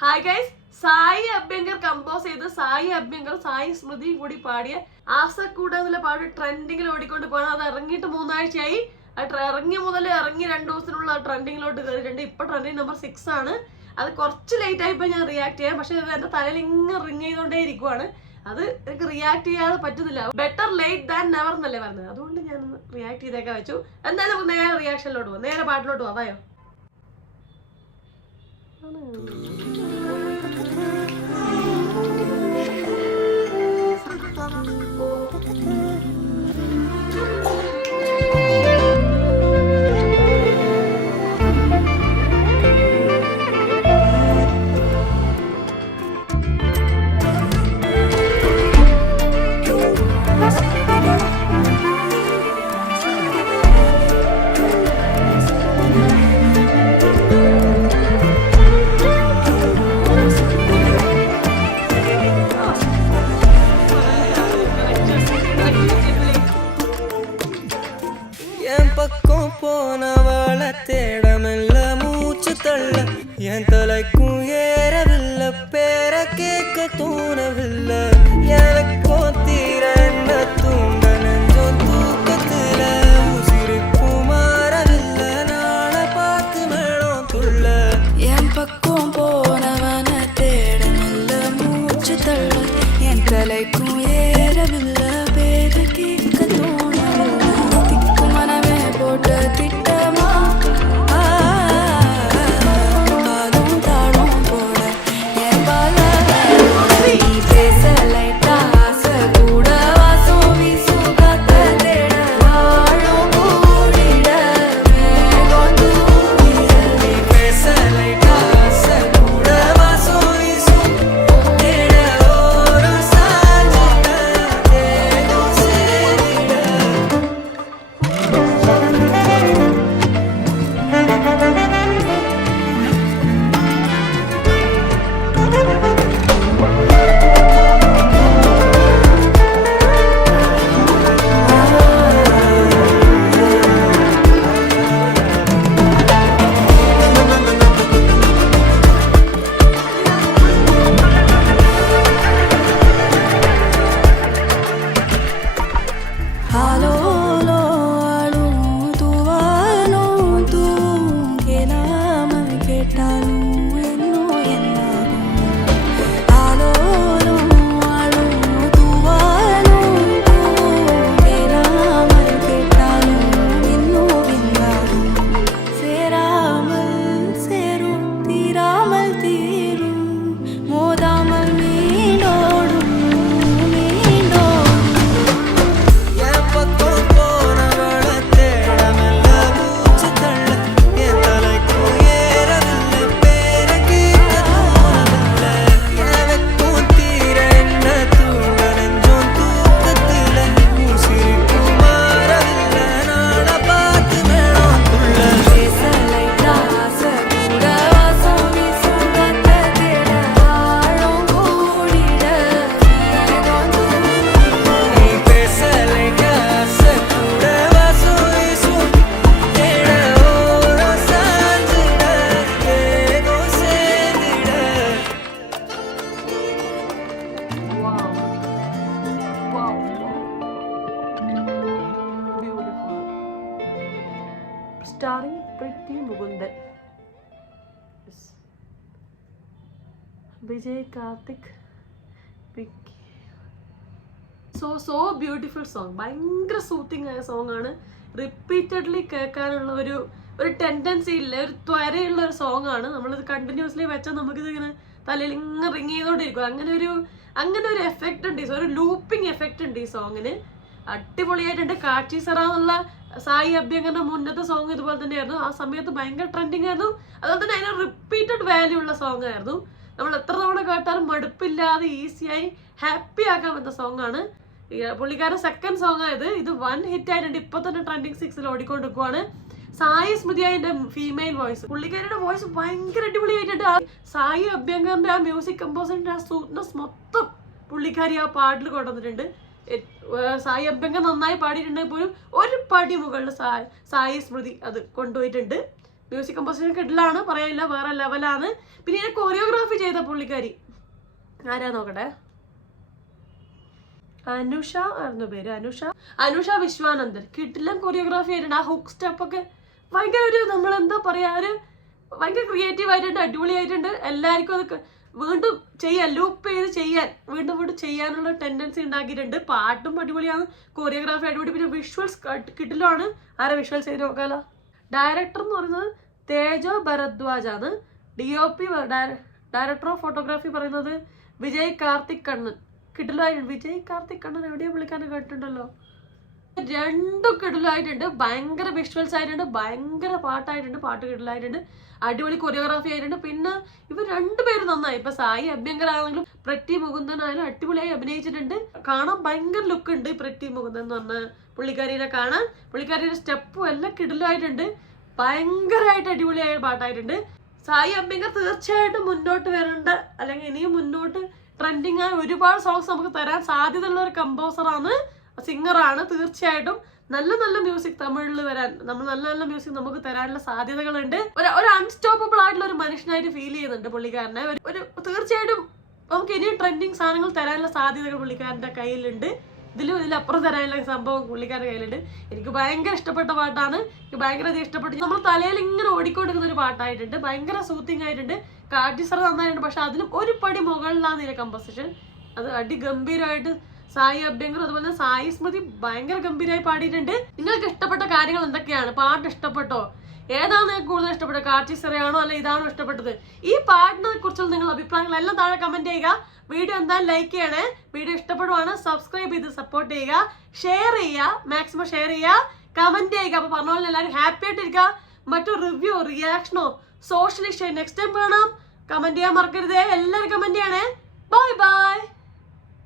Hi guys, Sai Abhyankar compose ചെയ്ത് സായി അഭ്യങ്കർ സായി സ്മൃതിയും കൂടി പാടിയ ആസക്കൂട എന്നുള്ള പാട്ട് ട്രെൻഡിങ്ങിൽ ഓടിക്കൊണ്ട് പോകണം. അത് ഇറങ്ങിയിട്ട് 3 ആഴ്ചയായി. ഇറങ്ങിയ മുതൽ ഇറങ്ങി 2 ദിവസത്തിനുള്ള ട്രെൻഡിങ്ങിലോട്ട് കയറിയിട്ടുണ്ട്. ഇപ്പൊ ട്രെൻഡിങ് നമ്പർ 6 ആണ്. അത് കുറച്ച് ലേറ്റ് ആയിപ്പോ ഞാൻ റിയാക്ട് ചെയ്യാം. പക്ഷെ എന്റെ തലയിൽ ഇങ്ങനെ റിങ് ചെയ്തോണ്ടേ ഇരിക്കുവാണ്. അത് എനിക്ക് റിയാക്ട് ചെയ്യാതെ പറ്റുന്നില്ല. ബെറ്റർ ലേറ്റ് ദാൻ നെവർ എന്നല്ലേ പറഞ്ഞത്. അതുകൊണ്ട് ഞാൻ റിയാക്ട് ചെയ്തേക്കാൻ വെച്ചു. എന്തായാലും നേരെ റിയാക്ഷനിലോട്ട് പോവാം, നേരെ പാട്ടിലോട്ട് പോവാം. അതായോ பக்கம் போனவள தேடமெல்ல மூச்சு தள்ள என் தலைக்கும் ஏறவில்லை, பேர கேட்க தோணவில்லை. எனக்கோ தீர என்ன தூண்ட நெஞ்சோ தூக்கத்துல உசிரிப்பும் மாறவில்லை. நாள பார்த்து மேளம் துள்ள என் பக்கம் போனவன தேடமெல்ல மூச்சு தள்ள என் தலைக்கும் ஏறவில்லை, பேர கேட்க தோணவில்லை. போட்ட திட்டமா பாலும் தாளும் போட என் பால நீ பேசலைட்டா ஆசை கூட வாசம் வீசும் காத்த தேட வாழும் கூடிட மேகம் தூவிட. நீ பேசலைட்டா ஆசை கூட வாசம் வீசும் தேட ஓரம் சாஞ்சிட தேகம் சேரிட. Starring Priti Mukundan, Vijay Karthik, Vicky. So beautiful song. ഭയങ്കര സൂത്തിങ് ആയ സോങ് ആണ്. റിപ്പീറ്റഡ്ലി കേൾക്കാനുള്ള ഒരു ടെൻഡൻസി ഇല്ല, ഒരു ത്വരയുള്ള ഒരു സോങ് ആണ്. നമ്മളിത് കണ്ടിന്യൂസ്ലി വെച്ചാൽ നമുക്കിത് ഇങ്ങനെ തലയിൽ ഇങ്ങനെ റിങ് ചെയ്തോണ്ടിരിക്കും. അങ്ങനെ ഒരു എഫക്റ്റ് ഉണ്ട്, ഒരു ലൂപ്പിംഗ് എഫക്റ്റ് ഉണ്ട് ഈ സോങ്ങിന്. അടിപൊളിയായിട്ടുണ്ട്. കാച്ചി സെറ എന്നുള്ള സായി അഭ്യങ്കറിന്റെ മുന്നത്തെ സോങ് ഇതുപോലെ തന്നെയായിരുന്നു. ആ സമയത്ത് ഭയങ്കര ട്രെൻഡിങ് ആയിരുന്നു. അതുപോലെ തന്നെ അതിന് റിപ്പീറ്റഡ് വാല്യൂ ഉള്ള സോങ് ആയിരുന്നു. നമ്മൾ എത്ര തവണ കേട്ടാലും മടുപ്പില്ലാതെ ഈസിയായി ഹാപ്പി ആക്കാൻ പറ്റുന്ന സോങ് ആണ്. പുള്ളിക്കാരൻ സെക്കൻഡ് സോങ് ആയത്. ഇത് 1 ഹിറ്റ് ആയിട്ടുണ്ട്. ഇപ്പൊ തന്നെ ട്രെൻഡിങ് 6 ഓടിക്കൊണ്ടിരിക്കുവാണ്. സായി സ്മൃതിയായ ഫീമെയിൽ വോയിസ്, പുള്ളിക്കാരുടെ വോയിസ് ഭയങ്കര അടിപൊളിയായിട്ടുണ്ട്. സായി അഭ്യങ്കറിന്റെ ആ മ്യൂസിക് കമ്പോസിന്റെ ആ സ്വീറ്റ്നെസ് മൊത്തം പുള്ളിക്കാരി ആ പാട്ടിൽ കൊണ്ടുവന്നിട്ടുണ്ട്. സായി അഭ്യങ്കർ നന്നായി പാടിയിട്ടുണ്ടെങ്കിൽ പോലും ഒരു പടി മുകളിൽ സായി സ്മൃതി അത് കൊണ്ടുപോയിട്ടുണ്ട്. മ്യൂസിക് കമ്പോസിഷൻ കിടലാണ്, പറയാനില്ല, വേറെ ലെവലാണ്. പിന്നെ ഇതിനെ കൊറിയോഗ്രാഫി ചെയ്ത പുള്ളിക്കാരി ആരാ നോക്കട്ടെ, അനുഷ ആയിരുന്നു പേര്, അനുഷ വിശ്വാനന്ദൻ. കിട്ടില്ല കൊറിയോഗ്രാഫി ആയിട്ടുണ്ട്. ആ ഹുക്ക് സ്റ്റെപ്പ് ഒക്കെ ഭയങ്കര ഒരു നമ്മളെന്താ പറയാ, ഒരു ഭയങ്കര ക്രിയേറ്റീവ് ആയിട്ടുണ്ട്, അടിപൊളിയായിട്ടുണ്ട്. എല്ലാവർക്കും അത് വീണ്ടും ചെയ്യാൻ, ലൂപ്പ് ചെയ്ത് ചെയ്യാൻ, വീണ്ടും വീണ്ടും ചെയ്യാനുള്ള ടെൻഡൻസി ഉണ്ടാക്കിയിട്ടുണ്ട്. പാട്ടും അടിപൊളിയാണ്, കൊറിയോഗ്രാഫി അടിപൊളി. പിന്നെ വിഷ്വൽസ് കിട്ടിലാണ്. ആരാ വിഷ്വൽസ് ചെയ്ത് നോക്കാലോ. ഡയറക്ടർ എന്ന് പറയുന്നത് തേജോ ഭരദ്വാജ് ആണ്. DOP ഡയറക്ടർ ഓഫ് ഫോട്ടോഗ്രാഫി പറയുന്നത് വിജയ് കാർത്തിക് കണ്ണൻ. കിടിലായിട്ടുണ്ട്. വിജയ് കാർത്തിക് കണ്ണൻ എവിടെയോ വിളിക്കാൻ കേട്ടിട്ടുണ്ടല്ലോ. രണ്ടും കിടിലായിട്ടുണ്ട്. ഭയങ്കര വിഷ്വൽസ് ആയിട്ടുണ്ട്, ഭയങ്കര പാട്ടായിട്ടുണ്ട്, പാട്ട് കിടിലായിട്ടുണ്ട്, അടിപൊളി കൊറിയോഗ്രാഫി ആയിട്ടുണ്ട്. പിന്നെ ഇവർ രണ്ടുപേരും നന്നായി. ഇപ്പൊ സായി അഭ്യങ്കർ ആണെങ്കിലും പ്രറ്റി മുകുന്ദൻ ആയാലും അടിപൊളിയായി അഭിനയിച്ചിട്ടുണ്ട്. കാണാൻ ഭയങ്കര ലുക്ക് ഉണ്ട് പ്രറ്റി മുകുന്ദൻ എന്ന് പറഞ്ഞ പുള്ളിക്കാരിനെ കാണാൻ. പുള്ളിക്കാരിയുടെ സ്റ്റെപ്പും എല്ലാം കിടിലായിട്ടുണ്ട്, ഭയങ്കരമായിട്ട് അടിപൊളിയായ പാട്ടായിട്ടുണ്ട്. സായി അഭ്യങ്കർ തീർച്ചയായിട്ടും മുന്നോട്ട് വരേണ്ട, അല്ലെങ്കിൽ ഇനിയും മുന്നോട്ട് ട്രെൻഡിങ് ആയ ഒരുപാട് സോങ്സ് നമുക്ക് തരാൻ സാധ്യതയുള്ള ഒരു കമ്പോസറാണ്, സിംഗറാണ്. തീർച്ചയായിട്ടും നല്ല നല്ല മ്യൂസിക് തമിഴിൽ വരാൻ, നല്ല നല്ല മ്യൂസിക് നമുക്ക് തരാനുള്ള സാധ്യതകളുണ്ട്. ഒരു അൺസ്റ്റോപ്പബിൾ ആയിട്ടുള്ള ഒരു മനുഷ്യനായിട്ട് ഫീൽ ചെയ്യുന്നുണ്ട് പുള്ളിക്കാരനെ. ഒരു തീർച്ചയായിട്ടും നമുക്ക് ഇനിയും ട്രെൻഡിങ് സാധനങ്ങൾ തരാനുള്ള സാധ്യതകൾ പുള്ളിക്കാരൻ്റെ കയ്യിലുണ്ട്. ഇതിലപ്പുറം തരാനുള്ള സംഭവം പുള്ളിക്കാരുടെ കയ്യിലുണ്ട്. എനിക്ക് ഭയങ്കര ഇഷ്ടപ്പെട്ട പാട്ടാണ്, എനിക്ക് ഭയങ്കര ഇഷ്ടപ്പെട്ടു. നമ്മൾ തലയിൽ ഇങ്ങനെ ഓടിക്കൊണ്ടിരിക്കുന്ന ഒരു പാട്ടായിട്ടുണ്ട്, ഭയങ്കര സൂത്തിങ് ആയിട്ടുണ്ട്. കാർട്ടിസർ നന്നായിട്ടുണ്ട്, പക്ഷെ അതിലും ഒരു പടി മുകളിലാണ് ഇതിന്റെ കമ്പോസിഷൻ. അത് അടിഗംഭീരമായിട്ട് സായി അഭ്യങ്കർ അതുപോലെ തന്നെ സായി സ്മൃതി ഭയങ്കര ഗംഭീരമായി പാടിയിട്ടുണ്ട്. നിങ്ങൾക്ക് ഇഷ്ടപ്പെട്ട കാര്യങ്ങൾ എന്തൊക്കെയാണ്? പാട്ട് ഇഷ്ടപ്പെട്ടോ? ഏതാണ് നിങ്ങൾക്ക് കൂടുതൽ ഇഷ്ടപ്പെട്ടത്? കാർട്ടിസറയാണോ അല്ലെ ഇതാണോ ഇഷ്ടപ്പെട്ടത്? ഈ പാട്ടിനെ കുറിച്ചുള്ള നിങ്ങളുടെ അഭിപ്രായങ്ങൾ എല്ലാം താഴെ കമന്റ് ചെയ്യുക. വീഡിയോ എന്തായാലും ലൈക്ക് ചെയ്യണേ. വീഡിയോ ഇഷ്ടപ്പെടുവാണ് സബ്സ്ക്രൈബ് ചെയ്ത് സപ്പോർട്ട് ചെയ്യുക, ഷെയർ ചെയ്യുക, മാക്സിമം ഷെയർ ചെയ്യുക, കമന്റ് ചെയ്യുക. അപ്പൊ പറഞ്ഞ പോലെ എല്ലാവരും ഹാപ്പി ആയിട്ടിരിക്കുക. മറ്റൊരു റിവ്യൂ, റിയാക്ഷനോ, സോഷ്യൽ ഇഷ്യൂ നെക്സ്റ്റ് ടൈം കാണാം. കമന്റ് ചെയ്യാൻ മറക്കരുതേ. എല്ലാവരും കമന്റ് ചെയ്യണേ.